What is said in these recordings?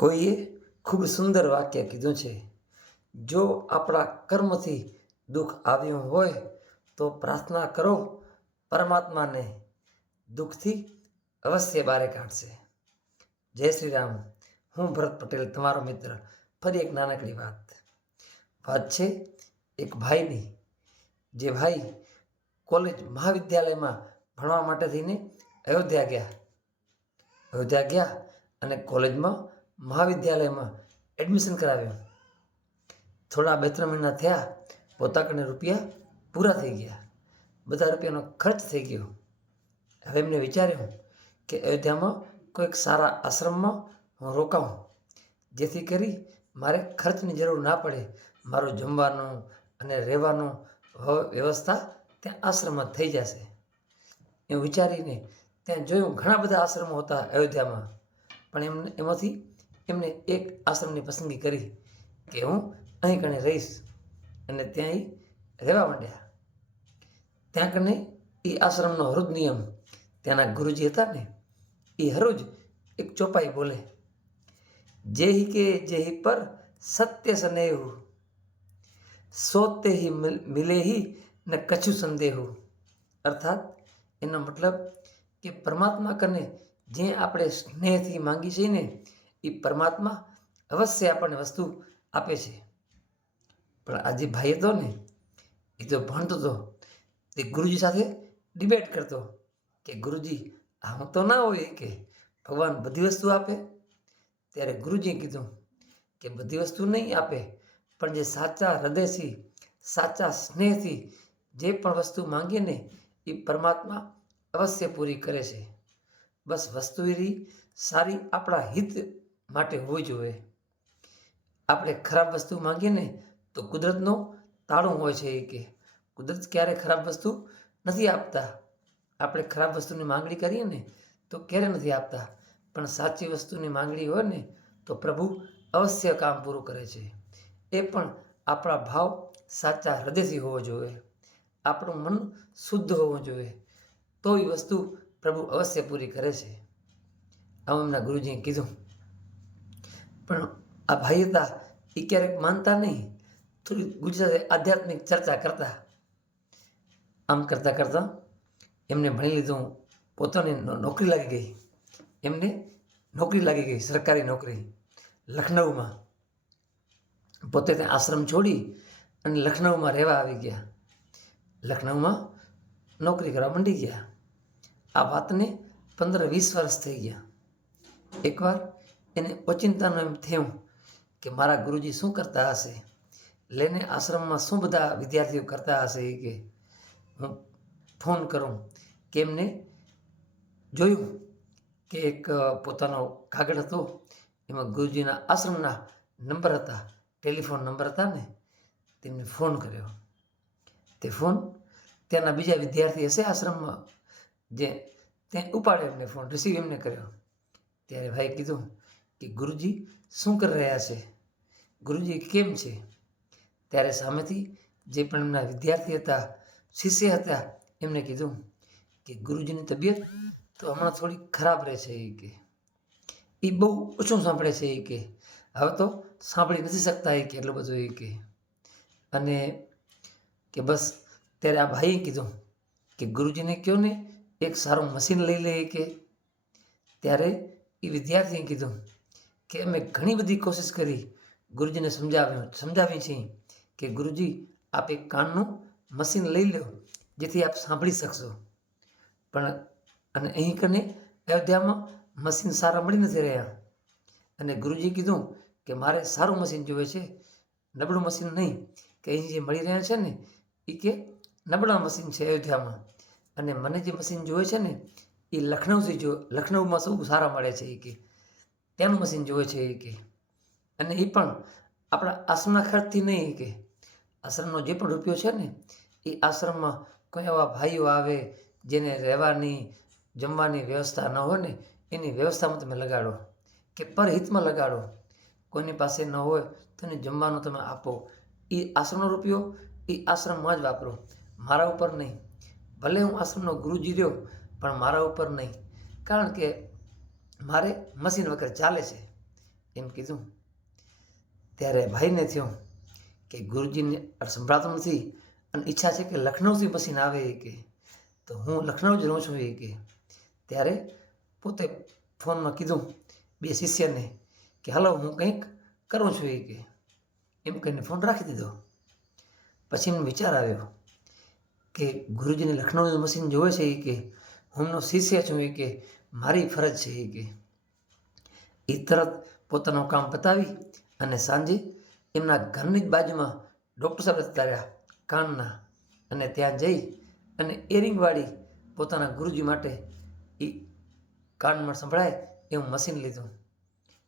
કોઈએ ખૂબ સુંદર વાક્ય કીધું છે, જો આપણા કર્મથી દુઃખ આવ્યું હોય તો પ્રાર્થના કરો, પરમાત્માને દુઃખથી અવશ્ય બહાર કાઢશે. જય શ્રી રામ. હું ભરત પટેલ, તમારો મિત્ર. ફરી એક નાનકડી વાત છે એક ભાઈની. જે ભાઈ કોલેજ મહાવિદ્યાલયમાં ભણવા માટે થઈને અયોધ્યા ગયા અને કોલેજમાં મહાવિદ્યાલયમાં એડમિશન કરાવ્યું. થોડા 2-3 મહિના થયા, પોતા કને રૂપિયા પૂરા થઈ ગયા, બધા રૂપિયાનો ખર્ચ થઈ ગયો. હવે એમને વિચાર્યું કે અયોધ્યામાં કોઈક સારા આશ્રમમાં હું રોકાઉં, જેથી કરી મારે ખર્ચની જરૂર ના પડે. મારું જમવાનું અને રહેવાનું વ્યવસ્થા ત્યાં આશ્રમમાં થઈ જશે. એવું વિચારીને ત્યાં જોયું ઘણા બધા આશ્રમો હતા અયોધ્યામાં, પણ એમાંથી એમને એક આશ્રમની પસંદગી કરી કે હું અહીં કણે રહીશ, અને ત્યાં રહેવા માંડ્યા. ત્યાં કને એ આશ્રમનો હરોજ નિયમ, ત્યાંના ગુરુજી હતા ને, એ હરોજ એક ચોપાઈ બોલે, જેહી કે જેહી પર સત્ય સનેહુ, સોતે હી મિલે હી ન કછુ સંદેહુ. અર્થાત એનો મતલબ કે પરમાત્મા કને જે આપણે સ્નેહથી માંગી છીએ ને, એ પરમાત્મા અવશ્ય આપણને વસ્તુ આપે છે. પણ આ જે ભાઈ હતો ને, એ તો ભણતો હતો, તે ગુરુજી સાથે ડિબેટ કરતો કે ગુરુજી, આમ તો ના હોય કે ભગવાન બધી વસ્તુ આપે. ત્યારે ગુરુજીએ કીધું કે બધી વસ્તુ નહીં આપે, પણ જે સાચા હૃદયથી, સાચા સ્નેહથી જે પણ વસ્તુ માંગીએ ને, એ પરમાત્મા અવશ્ય પૂરી કરે છે. બસ વસ્તુ એવી સારી આપણા હિત માટે હોવી જોઈએ. આપણે ખરાબ વસ્તુ માંગીએ ને તો કુદરતનો તાળું હોય છે કે કુદરત ક્યારે ખરાબ વસ્તુ નથી આપતા. આપણે ખરાબ વસ્તુની માંગણી કરીએ ને તો ક્યારે નથી આપતા, પણ સાચી વસ્તુની માંગણી હોય ને તો પ્રભુ અવશ્ય કામ પૂરું કરે છે. એ પણ આપણા ભાવ સાચા હૃદયથી હોવો જોઈએ, આપણું મન શુદ્ધ હોવું જોઈએ, તો એ વસ્તુ પ્રભુ અવશ્ય પૂરી કરે છે. આમ એમના ગુરુજીએ કીધું. પણ આ ભાઈ હતા, એ ક્યારેક માનતા નહીં. થોડી ગુજરાતી આધ્યાત્મિક ચર્ચા કરતા. આમ કરતાં કરતાં એમને ભણી લીધું, પોતાની નોકરી લાગી ગઈ. એમને નોકરી લાગી ગઈ, સરકારી નોકરી લખનઉમાં. પોતે ત્યાં આશ્રમ છોડી અને લખનઉમાં રહેવા આવી ગયા. લખનઉમાં નોકરી કરવા માંડી ગયા. આ વાતને 15-20 વર્ષ થઈ ગયા. એકવાર એને ઓચિંતાનું એમ થયું કે મારા ગુરુજી શું કરતા હશે, લઈને આશ્રમમાં શું બધા વિદ્યાર્થીઓ કરતા હશે, કે હું ફોન કરું. કે એમને જોયું કે એક પોતાનો કાગળ હતો, એમાં ગુરુજીના આશ્રમના નંબર હતા, ટેલિફોન નંબર હતા ને, તેમને ફોન કર્યો. તે ફોન ત્યાંના બીજા વિદ્યાર્થી હશે આશ્રમમાં, જે ત્યાં ઉપાડ્યો, એમને ફોન રિસીવ એમને કર્યો. ત્યારે ભાઈ કીધું કે ગુરુજી શું કરી રહ્યા છે, ગુરુજી કેમ છે? ત્યારે સામેથી જે પણ એમના વિદ્યાર્થી હતા, શિષ્ય હતા, એમને કીધું કે ગુરુજીની તબિયત તો હમણાં થોડી ખરાબ રહે છે, એ બહુ ઓછું સાંભળે છે, કે હવે તો સાંભળી નથી શકતા, કે એટલું બધું કે. અને કે બસ ત્યારે આ ભાઈએ કીધું કે ગુરુજીને કહો ને એક સારું મશીન લઈ લે. કે ત્યારે એ વિદ્યાર્થીએ કીધું કે અમે ઘણી બધી કોશિશ કરી, ગુરુજીને સમજાવી છે કે ગુરુજી આપ એક કાનનું મશીન લઈ લો, જેથી આપ સાંભળી શકશો. પણ અને અહીં કને અયોધ્યામાં મશીન સારા મળી નથી રહ્યા. અને ગુરુજીએ કીધું કે મારે સારું મશીન જોઈએ છે, નબળું મશીન નહીં. કે અહીં જે મળી રહ્યા છે ને, એ કે નબળા મશીન છે અયોધ્યામાં, અને મને જે મશીન જોઈએ છે ને એ લખનઉમાં શું સારા મળે છે, કે ત્યાંનું મશીન જોઈએ છે, કે અને એ પણ આપણા આશ્રમના ખર્ચથી નહીં. કે આશ્રમનો જે પણ રૂપિયો છે ને, એ આશ્રમમાં કોઈ એવા ભાઈઓ આવે જેને રહેવાની, જમવાની વ્યવસ્થા ન હોય ને, એની વ્યવસ્થામાં તમે લગાડો, કે પરહિતમાં લગાડો. કોઈની પાસે ન હોય તો એને જમવાનું તમે આપો. એ આશ્રમનો રૂપિયો એ આશ્રમમાં જ વાપરો, મારા ઉપર નહીં. ભલે હું આશ્રમનો ગુરુજી રહ્યો, પણ મારા ઉપર નહીં, કારણ કે મારે મશીન વગર ચાલે છે. એમ કીધું. ત્યારે ભાઈને થયું કે ગુરુજીને સંભળાતું નથી અને ઈચ્છા છે કે લખનઉથી મશીન આવે એ કે, તો હું લખનઉ જ રહું છું એ કે. ત્યારે પોતે ફોનમાં કીધું બે શિષ્યને કે હાલો હું કંઈક કરું છું એ કે. એમ કહીને ફોન રાખી દીધો. પછી એમને વિચાર આવ્યો કે ગુરુજીને લખનઉનું મશીન જોવે છે એ કે, હુંનો શિષ્ય છું એ કે, મારી ફરજ છે એ કે. એ તરત પોતાનું કામ પતાવી અને સાંજે એમના ઘરની જ બાજુમાં ડૉક્ટર સાહેબ જતા રહ્યા કાનના, અને ત્યાં જઈ અને એરિંગવાળી પોતાના ગુરુજી માટે એ કાનમાં સંભળાય એવું મશીન લીધું.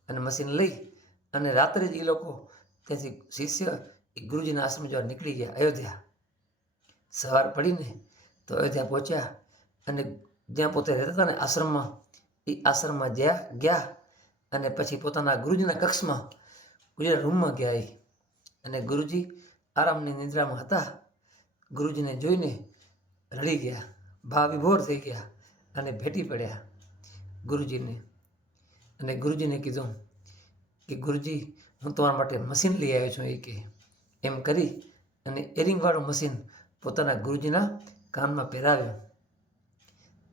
અને મશીન લઈ અને રાત્રે જ એ લોકો ત્યાંથી શિષ્ય એ ગુરુજીના આશ્રમ જવા નીકળી ગયા અયોધ્યા. સવાર પડીને તો અયોધ્યા પહોંચ્યા અને જ્યાં પોતે રહેતા હતા ને આશ્રમમાં, એ આશ્રમમાં ગયા અને પછી પોતાના ગુરુજીના કક્ષમાં, ગુરુજીના રૂમમાં ગયા એ. અને ગુરુજી આરામની નિદ્રામાં હતા. ગુરુજીને જોઈને રડી ગયા, ભાવ વિભોર થઈ ગયા અને ભેટી પડ્યા ગુરુજીને. અને ગુરુજીને કીધું કે ગુરુજી હું તમારા માટે મશીન લઈ આવ્યો છું એ કે. એમ કરી અને એરિંગવાળું મશીન પોતાના ગુરુજીના કાનમાં પહેરાવ્યું.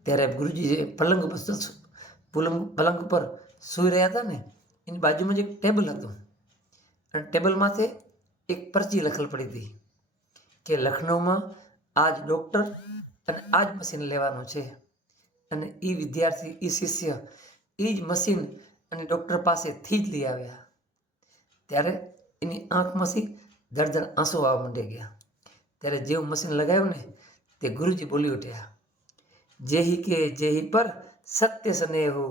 ત્યારે ગુરુજી જે પલંગ ઉપર સૂઈ રહ્યા હતા ને, એની બાજુમાં જ એક ટેબલ હતું અને ટેબલમાંથી એક પરચી લખેલ પડી હતી કે લખનઉમાં આ જ ડૉક્ટર અને આ જ મશીન લેવાનું છે. અને એ વિદ્યાર્થી, એ શિષ્ય એ જ મશીન અને ડૉક્ટર પાસેથી જ લઈ આવ્યા. ત્યારે એની આંખમાંથી ધડ આંસુ આવવા માંડી ગયા. ત્યારે જેવું મશીન લગાવ્યું ને તે ગુરુજી બોલી ઉઠ્યા, જેહી પર સત્ય સ્નેહુ,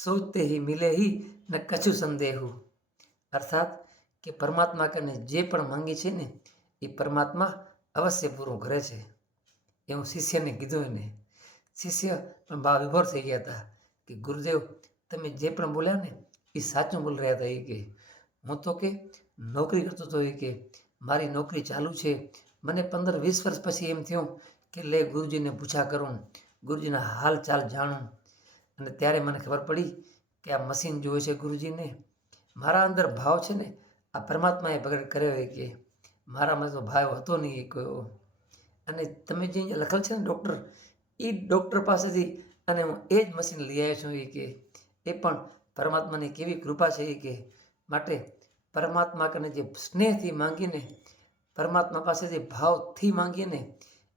સોતે હી મિલે હી ન કછુ સંદેહુ. અર્થાત કે પરમાત્મા કને જે પણ માંગી છે ને એ પરમાત્મા અવશ્ય પૂરું કરે છે. એવું શિષ્યને કીધું. એને શિષ્ય પણ ભાવ વિભોર થઈ ગયા હતા કે ગુરુદેવ તમે જે પણ બોલ્યા ને એ સાચું બોલી રહ્યા હતા એ કે. હું તો કે નોકરી કરતો હતો એ કે, મારી નોકરી ચાલુ છે. મને 15-20 વર્ષ પછી એમ થયું કે લે ગુરુજીને પૂછા કરું, ગુરુજીના હાલ ચાલ જાણું. અને ત્યારે મને ખબર પડી કે આ મશીન જોવે છે ગુરુજીને. મારા અંદર ભાવ છે ને આ પરમાત્માએ પ્રગટ કર્યો હોય કે મારામાં તો ભાવ હતો નહીં એ કયો. અને તમે જે લખેલ છે ને ડૉક્ટર, એ ડૉક્ટર પાસેથી અને હું એ જ મશીન લઈ આવ્યો છું એ કે. એ પણ પરમાત્માની કેવી કૃપા છે એ કે. માટે પરમાત્મા કને જે સ્નેહથી માંગીને, પરમાત્મા પાસેથી ભાવથી માંગીએ ને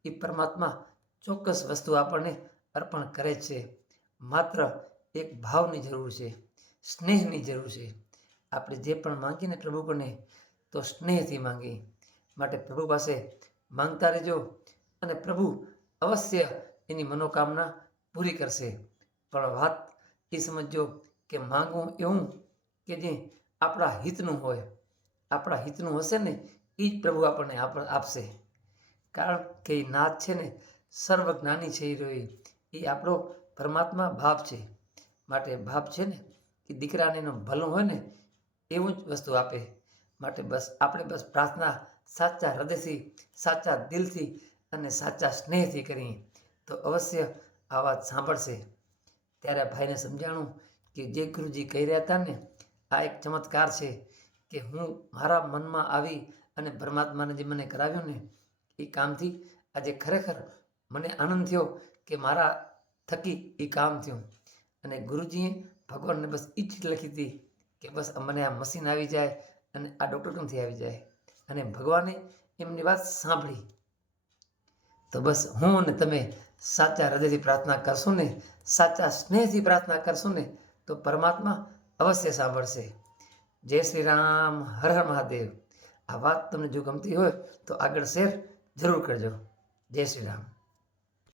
એ પરમાત્મા ચોક્કસ વસ્તુ આપણને અર્પણ કરે છે. માત્ર એક ભાવની જરૂર છે, સ્નેહની જરૂર છે. આપણે જે પણ માંગીએ ને પ્રભુ કને તો સ્નેહથી માંગીએ. માટે પ્રભુ પાસે માંગતા રહેજો અને પ્રભુ અવશ્ય એની મનોકામના પૂરી કરશે. પણ વાત એ સમજજો કે માંગવું એવું કે જે આપણા હિતનું હોય. આપણા હિતનું હશે ને એ જ પ્રભુ આપણને આપશે. કારણ કે એ નાથ છે ને સર્વજ્ઞાની છે. એ આપણો પરમાત્મા બાપ છે. માટે બાપ છે ને એ દીકરાને એનું ભલું હોય ને એવું જ વસ્તુ આપે. માટે આપણે બસ પ્રાર્થના સાચા હૃદયથી, સાચા દિલથી અને સાચા સ્નેહથી કરીએ તો અવશ્ય આ વાત સાંભળશે. ત્યારે ભાઈને સમજાણું કે જે ગુરુજી કહી રહ્યા હતા ને આ એક ચમત્કાર છે કે હું મારા મનમાં આવી અને પરમાત્માને જે મને કરાવ્યું ને એ કામથી આજે ખરેખર મને આનંદ થયો કે મારા થકી એ કામ થયું. અને ગુરુજીએ ભગવાનને બસ એ જ લખી હતી કે બસ મને આ મશીન આવી જાય અને આ ડૉક્ટર કંથી આવી જાય. અને ભગવાને એમની વાત સાંભળી. તો બસ હું અને તમે સાચા હૃદયથી પ્રાર્થના કરશું ને, સાચા સ્નેહથી પ્રાર્થના કરશું ને તો પરમાત્મા અવશ્ય સાંભળશે. જય શ્રી રામ. હર હર મહાદેવ. આ વાત તમને જો ગમતી હોય તો આગળ શેર જરૂર કરજો. જય શ્રી રામ.